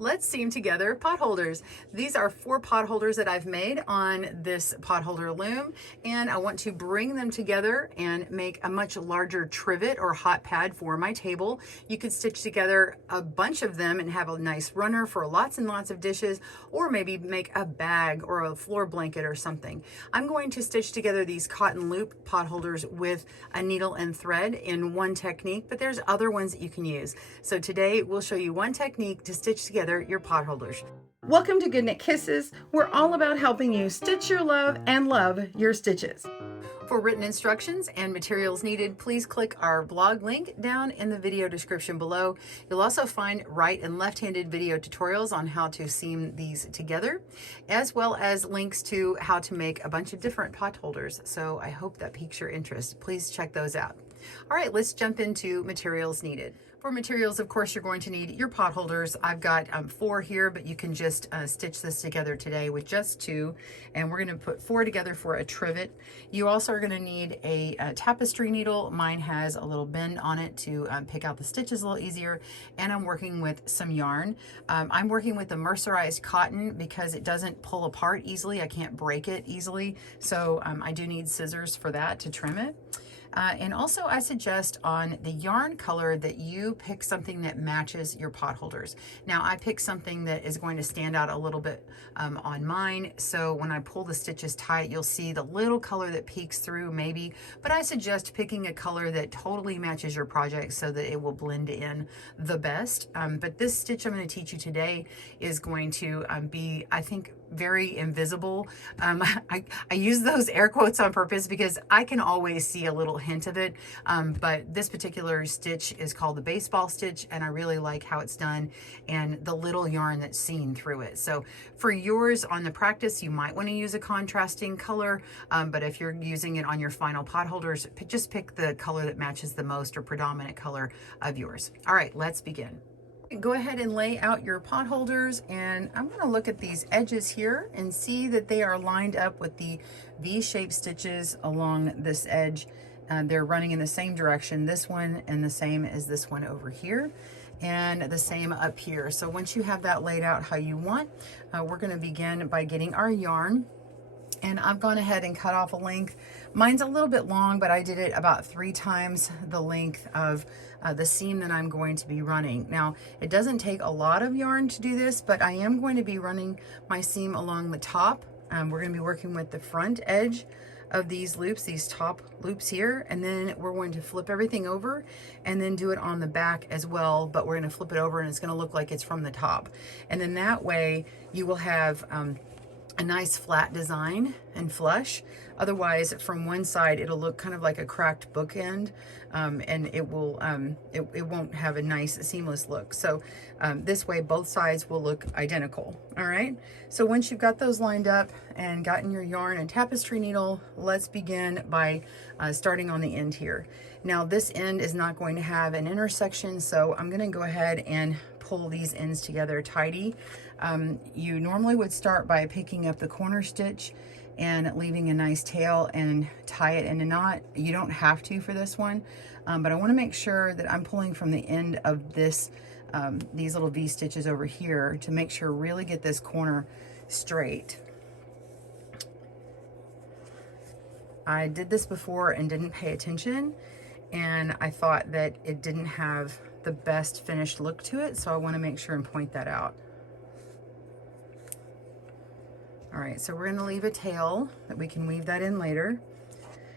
Let's seam together pot holders. These are 4 pot holders that I've made on this pot holder loom, and I want to bring them together and make a much larger trivet or hot pad for my table. You could stitch together a bunch of them and have a nice runner for lots and lots of dishes, or maybe make a bag or a floor blanket or something. I'm going to stitch together these cotton loop pot holders with a needle and thread in one technique, but there's other ones that you can use. So today we'll show you one technique to stitch together your pot holders. Welcome to GoodKnit Kisses. We're all about helping you stitch your love and love your stitches. For written instructions and materials needed, please click our blog link down in the video description below. You'll also find right and left-handed video tutorials on how to seam these together, as well as links to how to make a bunch of different pot holders. So I hope that piques your interest. Please check those out. All right, let's jump into materials needed. For materials, of course, you're going to need your pot holders. I've got 4 here, but you can just stitch this together today with just 2. And we're going to put 4 together for a trivet. You also are going to need a tapestry needle. Mine has a little bend on it to pick out the stitches a little easier. And I'm working with some yarn. I'm working with the mercerized cotton because it doesn't pull apart easily. I can't break it easily. So I do need scissors for that to trim it. And also I suggest on the yarn color that you pick something that matches your pot holders. Now I picked something that is going to stand out a little bit on mine. So when I pull the stitches tight, you'll see the little color that peeks through maybe, but I suggest picking a color that totally matches your project so that it will blend in the best. But this stitch I'm going to teach you today is going to be, I think, very invisible. I use those air quotes on purpose because I can always see a little hint of it, but this particular stitch is called the baseball stitch, and I really like how it's done and the little yarn that's seen through it. So for yours on the practice, you might want to use a contrasting color, but if you're using it on your final pot holders, just pick the color that matches the most or predominant color of yours. All right, let's begin. Go ahead and lay out your pot holders, and I'm going to look at these edges here and see that they are lined up with the V-shaped stitches along this edge. They're running in the same direction, this one and the same as this one over here, and the same up here. So once you have that laid out how you want, we're going to begin by getting our yarn. And I've gone ahead and cut off a length. Mine's a little bit long, but I did it about 3 times the length of the seam that I'm going to be running. Now, it doesn't take a lot of yarn to do this, but I am going to be running my seam along the top. We're going to be working with the front edge of these loops, these top loops here, and then we're going to flip everything over and then do it on the back as well, but we're going to flip it over and it's going to look like it's from the top. And then that way you will have a nice flat design and flush. Otherwise, from one side, it'll look kind of like a cracked bookend, and it will it won't have a nice seamless look. So this way, both sides will look identical. All right. So once you've got those lined up and gotten your yarn and tapestry needle, let's begin by starting on the end here. Now, this end is not going to have an intersection, so I'm going to go ahead and pull these ends together tidy. You normally would start by picking up the corner stitch and leaving a nice tail and tie it in a knot. You don't have to for this one, but I want to make sure that I'm pulling from the end of this these little V stitches over here to make sure really get this corner straight. I did this before and didn't pay attention, and I thought that it didn't have the best finished look to it, so I want to make sure and point that out. All right, so we're going to leave a tail that we can weave that in later.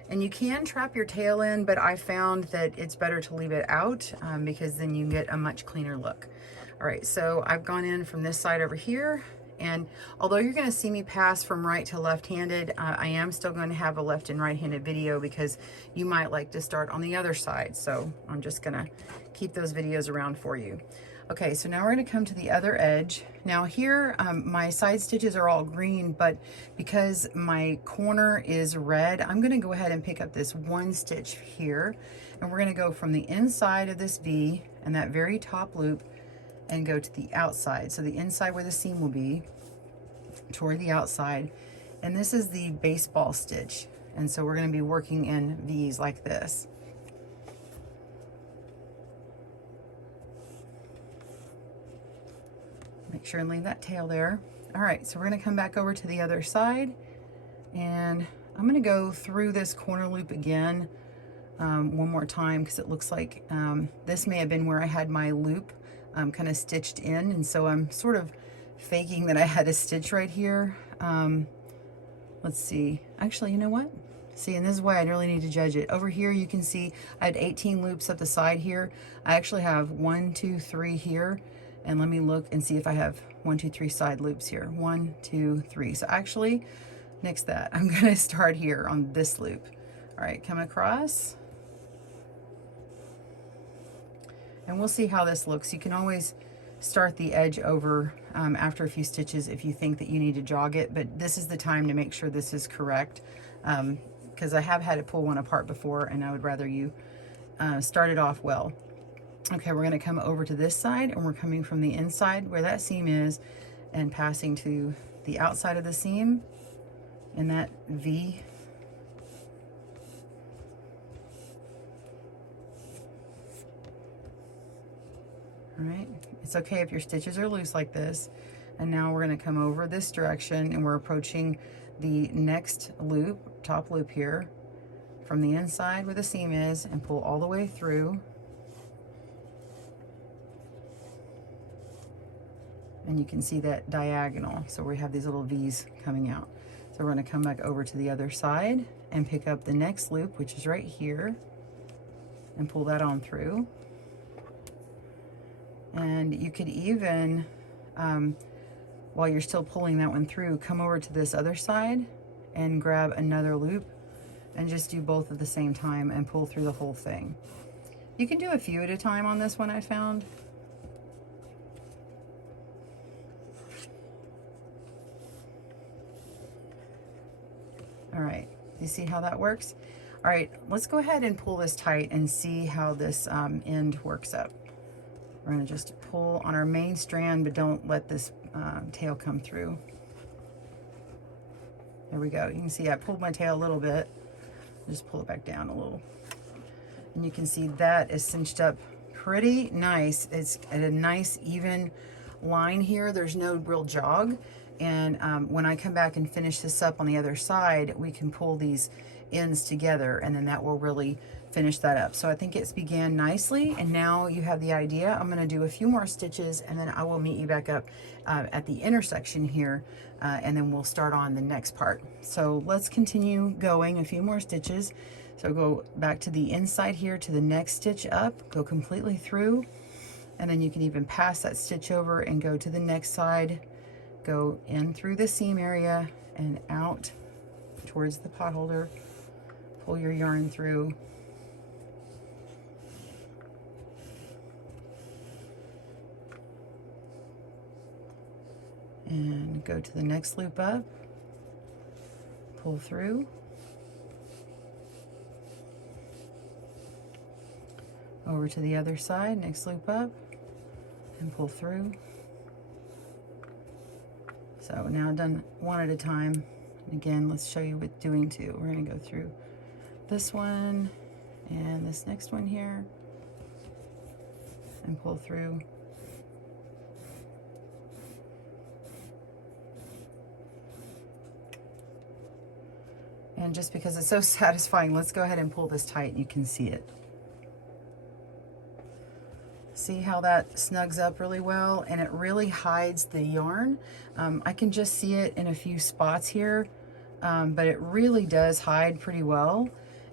And you can trap your tail in, but I found that it's better to leave it out because then you get a much cleaner look. All right, so I've gone in from this side over here, and although you're going to see me pass from right to left-handed, I am still going to have a left and right-handed video because you might like to start on the other side. So I'm just going to keep those videos around for you. Okay, so now we're going to come to the other edge. Now here, my side stitches are all green, but because my corner is red, I'm going to go ahead and pick up this one stitch here, and we're going to go from the inside of this V and that very top loop and go to the outside. So the inside where the seam will be toward the outside, and this is the baseball stitch. And so we're going to be working in V's like this. Make sure and leave that tail there. All right, so we're gonna come back over to the other side, and I'm gonna go through this corner loop again one more time, because it looks like this may have been where I had my loop kind of stitched in, and so I'm sort of faking that I had a stitch right here. Let's see, actually, you know what? See, and this is why I really need to judge it. Over here, you can see I had 18 loops up the side here. I actually have 1, 2, 3 here. And let me look and see if I have 1, 2, 3 side loops here. 1, 2, 3. So actually, nix that. I'm gonna start here on this loop. All right, come across. And we'll see how this looks. You can always start the edge over after a few stitches if you think that you need to jog it, but this is the time to make sure this is correct, because I have had to pull one apart before, and I would rather you start it off well. Okay, we're going to come over to this side, and we're coming from the inside where that seam is and passing to the outside of the seam in that V. All right, it's okay if your stitches are loose like this. And now we're going to come over this direction, and we're approaching the next loop, top loop here, from the inside where the seam is, and pull all the way through. And you can see that diagonal, so we have these little V's coming out. So we're going to come back over to the other side and pick up the next loop, which is right here, and pull that on through. And you could even, while you're still pulling that one through, come over to this other side and grab another loop and just do both at the same time and pull through the whole thing. You can do a few at a time on this one, I found. All right, you see how that works? All right, let's go ahead and pull this tight and see how this end works up. We're gonna just pull on our main strand, but don't let this tail come through. There we go. You can see I pulled my tail a little bit. Just pull it back down a little. And you can see that is cinched up pretty nice. It's at a nice even line here. There's no real jog. And when I come back and finish this up on the other side, we can pull these ends together, and then that will really finish that up. So I think it's began nicely, and now you have the idea. I'm gonna do a few more stitches, and then I will meet you back up at the intersection here, and then we'll start on the next part. So let's continue going a few more stitches. So go back to the inside here to the next stitch up, go completely through, and then you can even pass that stitch over and go to the next side, go in through the seam area and out towards the potholder, pull your yarn through, and go to the next loop up, pull through, over to the other side, next loop up, and pull through. So now done one at a time. Again, let's show you what doing two. We're gonna go through this one and this next one here and pull through. And just because it's so satisfying, let's go ahead and pull this tight. You can see it. See how that snugs up really well, and it really hides the yarn. I can just see it in a few spots here, but it really does hide pretty well.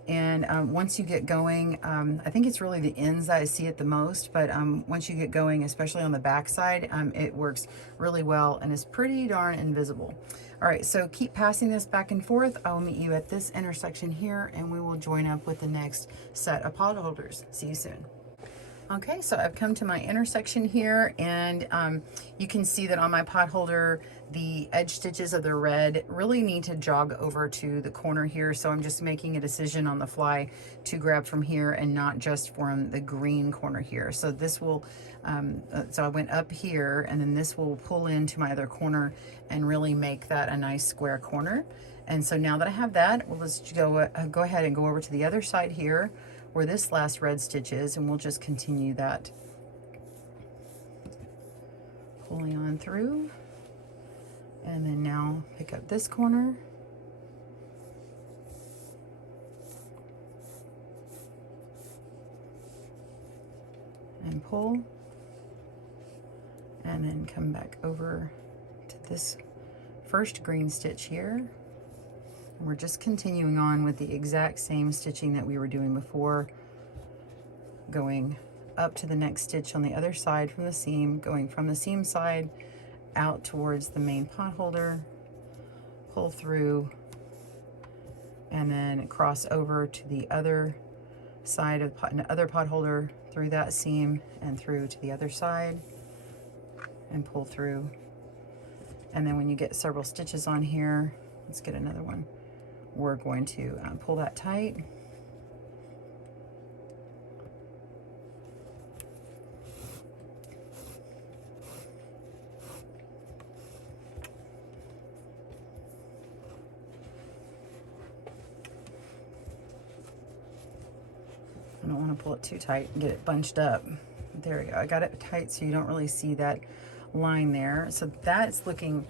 And once you get going, I think it's really the ends that I see it the most, but once you get going, especially on the back side, it works really well and is pretty darn invisible. All right, so keep passing this back and forth. I will meet you at this intersection here, and we will join up with the next set of potholders. See you soon. Okay, so I've come to my intersection here, and you can see that on my potholder, the edge stitches of the red really need to jog over to the corner here. So I'm just making a decision on the fly to grab from here and not just from the green corner here. So this will, so I went up here, and then this will pull into my other corner and really make that a nice square corner. And so now that I have that, well, let's go ahead and go over to the other side here, where this last red stitch is, and we'll just continue that. pulling on through, and then now pick up this corner and pull, and then come back over to this first green stitch here. And we're just continuing on with the exact same stitching that we were doing before, going up to the next stitch on the other side from the seam, going from the seam side out towards the main potholder, pull through, and then cross over to the other side of the other potholder, through that seam and through to the other side, and pull through. And then when you get several stitches on here, let's get another one, we're going to pull that tight. I don't want to pull it too tight and get it bunched up. There we go. I got it tight so you don't really see that line there. So that's looking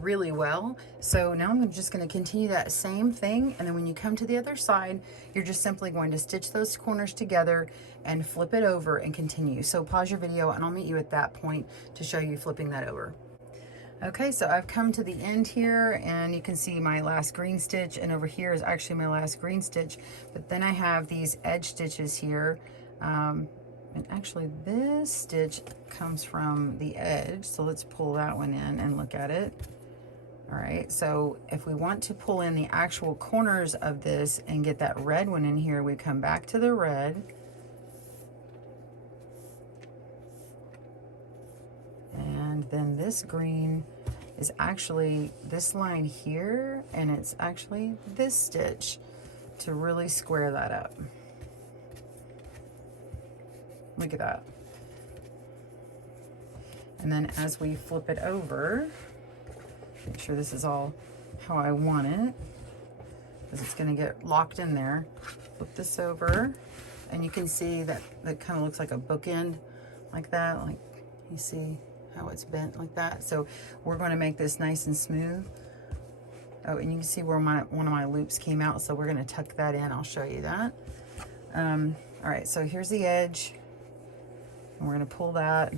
really well. So now I'm just going to continue that same thing, and then when you come to the other side, you're just simply going to stitch those corners together and flip it over and continue. So pause your video and I'll meet you at that point to show you flipping that over. Okay, so I've come to the end here, and you can see my last green stitch, and over here is actually my last green stitch, but then I have these edge stitches here, and actually this stitch comes from the edge, so let's pull that one in and look at it. All right, so if we want to pull in the actual corners of this and get that red one in here, we come back to the red, and then this green is actually this line here, and it's actually this stitch to really square that up. Look at that. And then as we flip it over, make sure this is all how I want it, because it's going to get locked in there. Flip this over, and you can see that that kind of looks like a bookend, like that. Like, you see how it's bent like that. So we're going to make this nice and smooth. Oh, and you can see where one of my loops came out, so we're going to tuck that in. I'll show you that. All right, so here's the edge, and we're going to pull that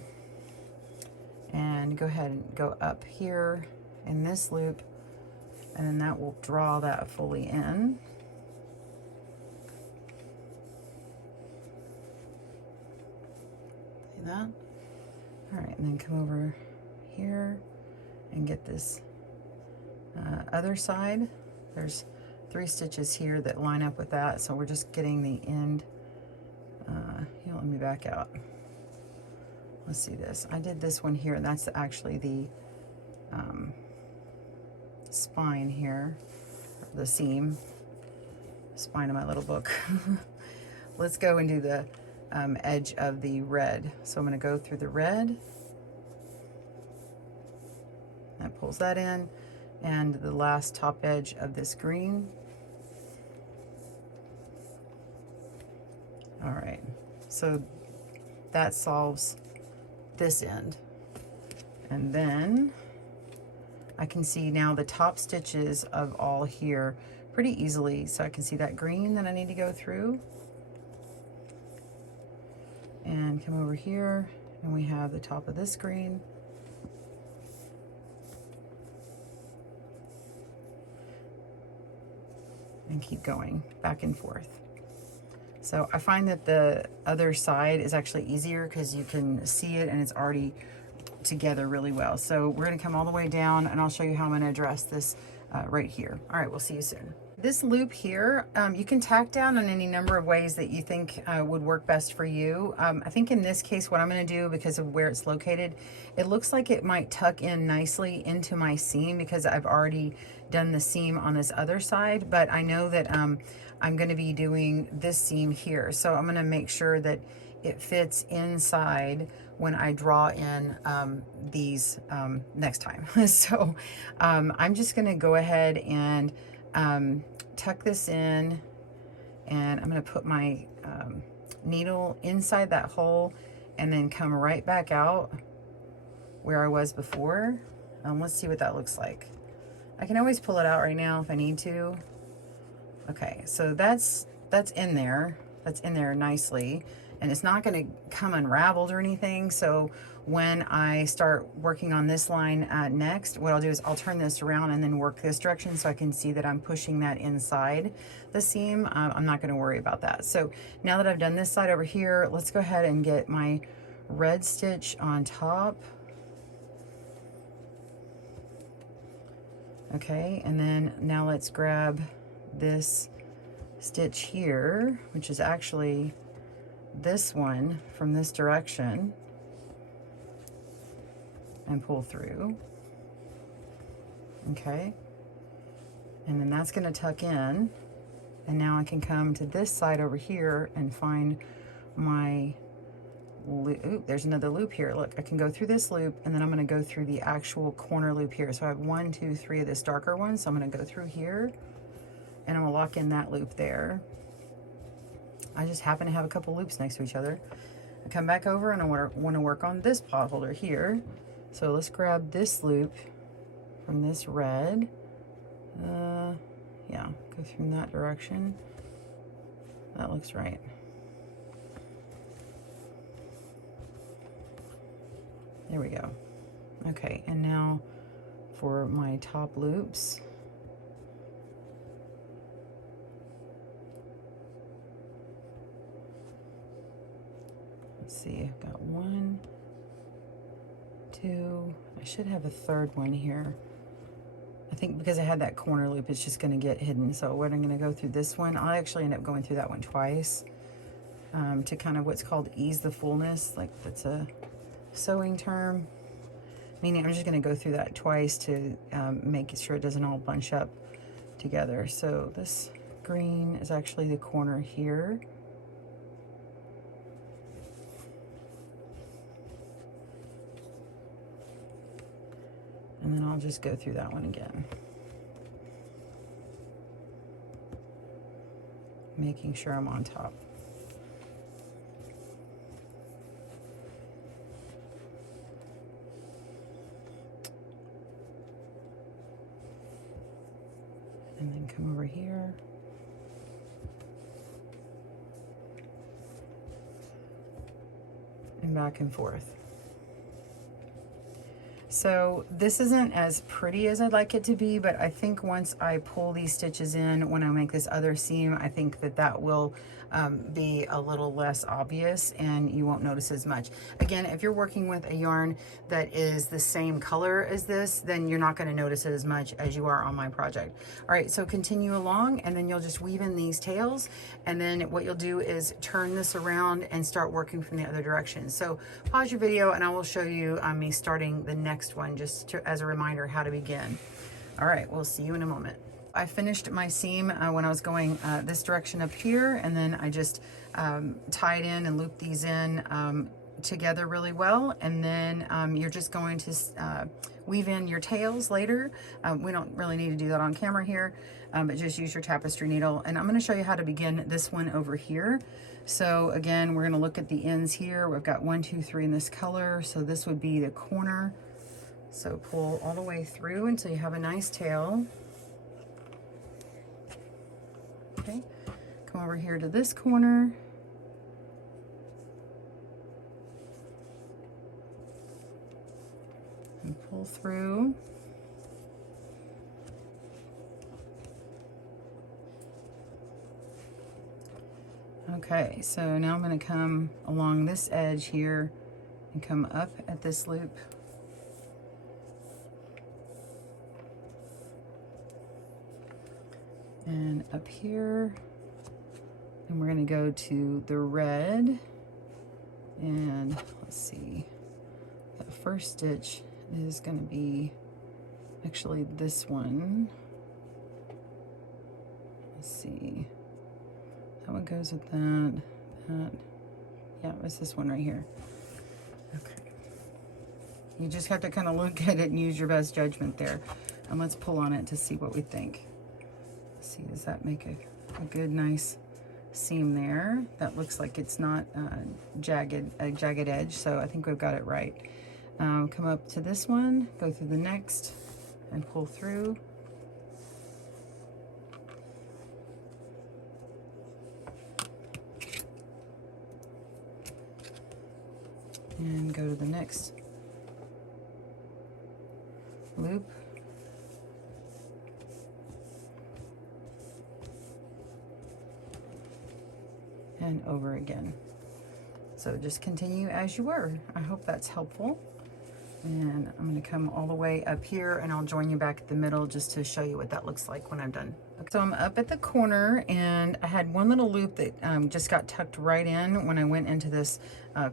and go ahead and go up here in this loop, and then that will draw that fully in. See that? All right, and then come over here and get this other side. There's 3 stitches here that line up with that, so we're just getting the end. Let me back out. Let's see this. I did this one here, and that's actually the spine here, the seam, spine of my little book. Let's go and do the edge of the red. So I'm going to go through the red. That pulls that in, and the last top edge of this green. All right, so that solves this end. And then I can see now the top stitches of all here pretty easily. So I can see that green that I need to go through. And come over here, and we have the top of this green. And keep going back and forth. So I find that the other side is actually easier because you can see it and it's already together really well. So we're going to come all the way down, and I'll show you how I'm going to address this right here. All right, we'll see you soon. This loop here, you can tack down in any number of ways that you think would work best for you. I think in this case, what I'm going to do, because of where it's located, it looks like it might tuck in nicely into my seam because I've already done the seam on this other side, but I know that I'm going to be doing this seam here. So I'm going to make sure that it fits inside when I draw in these next time. So I'm just going to go ahead and tuck this in, and I'm going to put my needle inside that hole and then come right back out where I was before. Let's see what that looks like. I can always pull it out right now if I need to. Okay, so that's in there. That's in there nicely. And it's not gonna come unraveled or anything. So when I start working on this line next, what I'll do is I'll turn this around and then work this direction so I can see that I'm pushing that inside the seam. I'm not gonna worry about that. So now that I've done this side over here, let's go ahead and get my red stitch on top. Okay, and then now let's grab this stitch here, which is actually this one from this direction, and pull through. Okay, and then that's going to tuck in, and now I can come to this side over here and find my loop. Ooh, there's another loop here. Look, I can go through this loop, and then I'm going to go through the actual corner loop here. So I have 1, 2, 3 of this darker one, so I'm going to go through here, and I'm going to lock in that loop there. I just happen to have a couple loops next to each other. I come back over and I want to work on this potholder here. So let's grab this loop from this red. Yeah, go through that direction. That looks right. There we go. Okay, and now for my top loops. Let's see, I've got 1, 2, I should have a third one here. I think because I had that corner loop, it's just gonna get hidden. So what I'm gonna go through this one, I'll actually end up going through that one twice to kind of what's called ease the fullness. Like that's a sewing term, meaning I'm just gonna go through that twice to make sure it doesn't all bunch up together. So this green is actually the corner here. And then I'll just go through that one again, making sure I'm on top. And then come over here. And back and forth. So this isn't as pretty as I'd like it to be, but I think once I pull these stitches in, when I make this other seam, I think that that will be a little less obvious and you won't notice as much. Again, if you're working with a yarn that is the same color as this, then you're not going to notice it as much as you are on my project. All right, so continue along and then you'll just weave in these tails, and then what you'll do is turn this around and start working from the other direction. So pause your video and I will show you me starting the next one just as a reminder how to begin. All right, we'll see you in a moment. I finished my seam when I was going this direction up here, and then I just tied in and looped these in together really well, and then you're just going to weave in your tails later. We don't really need to do that on camera here, but just use your tapestry needle, and I'm going to show you how to begin this one over here. So again, we're going to look at the ends here. We've got 1, 2, 3 in this color, so this would be the corner. So pull all the way through until you have a nice tail. Okay, come over here to this corner. And pull through. Okay, so now I'm going to come along this edge here and come up at this loop. And up here, and we're going to go to the red, and let's see, the first stitch is going to be actually this one. Let's see, that one goes with that, yeah, it's this one right here. Okay, you just have to kind of look at it and use your best judgment there, and let's pull on it to see what we think. See, does that make a good nice seam there? That looks like it's not a jagged edge, so I think we've got it right. Come up to this one, go through the next, and pull through. And go to the next loop. And over again. So just continue as you were. I hope that's helpful. And I'm going to come all the way up here, and I'll join you back at the middle just to show you what that looks like when I'm done. So I'm up at the corner, and I had one little loop that just got tucked right in when I went into this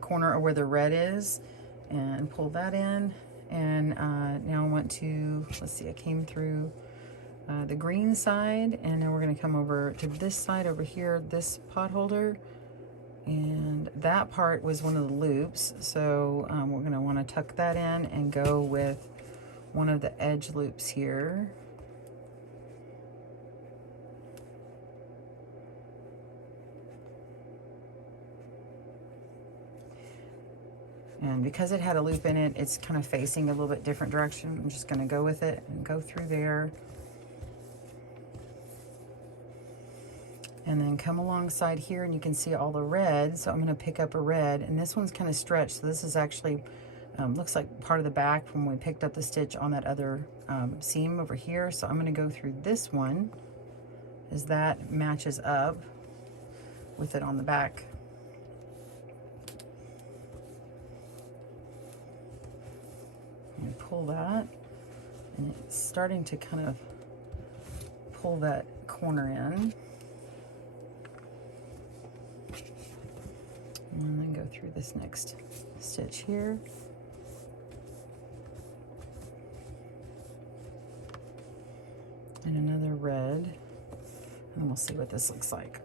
corner where the red is, and pull that in. And now I want to, let's see, I came through the green side, and now we're going to come over to this side over here, this pot holder. And that part was one of the loops, so we're going to want to tuck that in and go with one of the edge loops here. And because it had a loop in it, it's kind of facing a little bit different direction. I'm just going to go with it and go through there. And then come alongside here, and you can see all the red. So I'm going to pick up a red, and this one's kind of stretched. So this is actually, looks like part of the back from when we picked up the stitch on that other seam over here. So I'm going to go through this one as that matches up with it on the back. And pull that, and it's starting to kind of pull that corner in. And then go through this next stitch here. And another red. And we'll see what this looks like.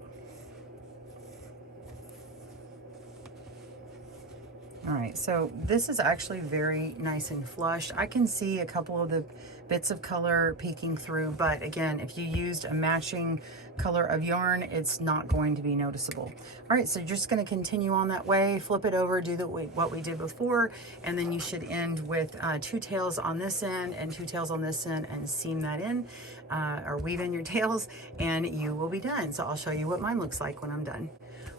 All right, so this is actually very nice and flush. I can see a couple of the bits of color peeking through, but again, if you used a matching color of yarn, it's not going to be noticeable. All right, so you're just going to continue on that way, flip it over, do what we did before, and then you should end with 2 tails on this end and 2 tails on this end, and seam that in, or weave in your tails, and you will be done. So I'll show you what mine looks like when I'm done.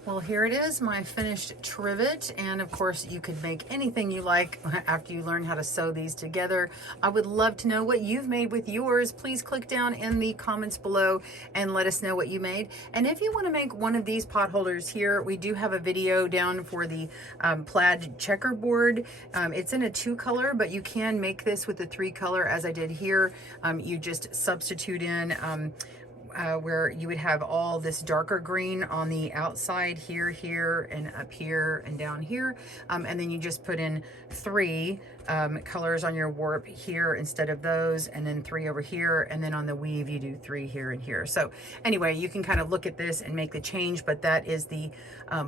Well, here it is, my finished trivet, and of course you could make anything you like after you learn how to sew these together. I would love to know what you've made with yours. Please click down in the comments below and let us know what you made. And if you want to make one of these pot holders here, we do have a video down for the plaid checkerboard. It's in a 2 color, but you can make this with the 3 color as I did here. You just substitute in where you would have all this darker green on the outside here, here, and up here, and down here. And then you just put in 3 colors on your warp here instead of those, and then 3 over here, and then on the weave you do 3 here and here. So anyway, you can kind of look at this and make the change, but that is the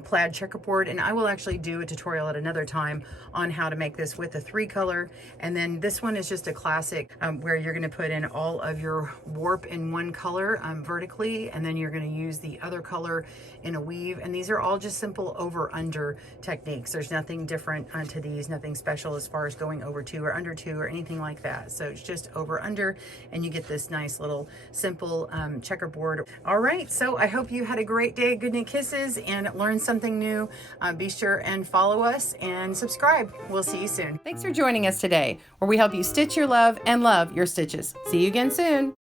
plaid checkerboard, and I will actually do a tutorial at another time on how to make this with a 3 color. And then this one is just a classic where you're going to put in all of your warp in 1 color vertically, and then you're going to use the other color in a weave. And these are all just simple over under techniques. There's nothing different to these, nothing special as far as going over 2 or under 2 or anything like that. So it's just over under, and you get this nice little simple checkerboard. All right, so I hope you had a great day at GoodKnit Kisses and learned something new. Be sure and follow us and subscribe. We'll see you soon. Thanks for joining us today, where we help you stitch your love and love your stitches. See you again soon.